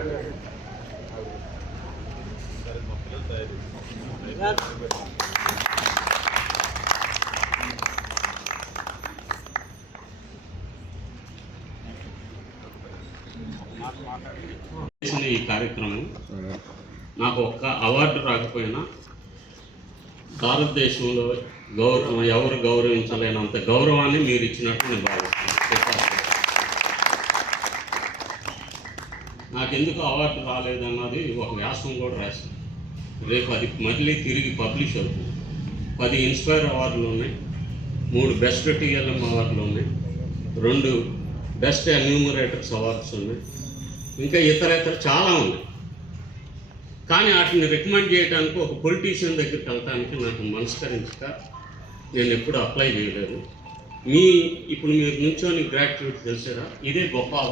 ఈ కార్యక్రమం నాకు ఒక్క అవార్డు రాకపోయినా భారతదేశంలో ఎవరు గౌరవించలేనంత గౌరవాన్ని మీరు ఇచ్చినట్టు నేను భావిస్తున్నాను. నాకెందుకు అవార్డు రాలేదన్నది ఒక వ్యాసం కూడా రాశాను. రేపు అది మళ్ళీ తిరిగి పబ్లిష్ అవుతుంది. 10 ఇన్స్పైర్ అవార్డులు ఉన్నాయి, 3 బెస్ట్ టీఎల్ఎం అవార్డులు ఉన్నాయి, 2 బెస్ట్ ఎన్యూమరేటర్స్ అవార్డ్స్ ఉన్నాయి, ఇంకా ఇతర చాలా ఉన్నాయి. కానీ వాటిని రికమెండ్ చేయడానికి ఒక పొలిటీషియన్ దగ్గరికి వెళ్ళడానికి నాకు మనస్కరించక నేను ఎప్పుడు అప్లై చేయలేదు. ఇప్పుడు మీరు నుంచొని గ్రాట్యుయేట్ తెలిసారా, ఇదే గొప్ప అవార్డు.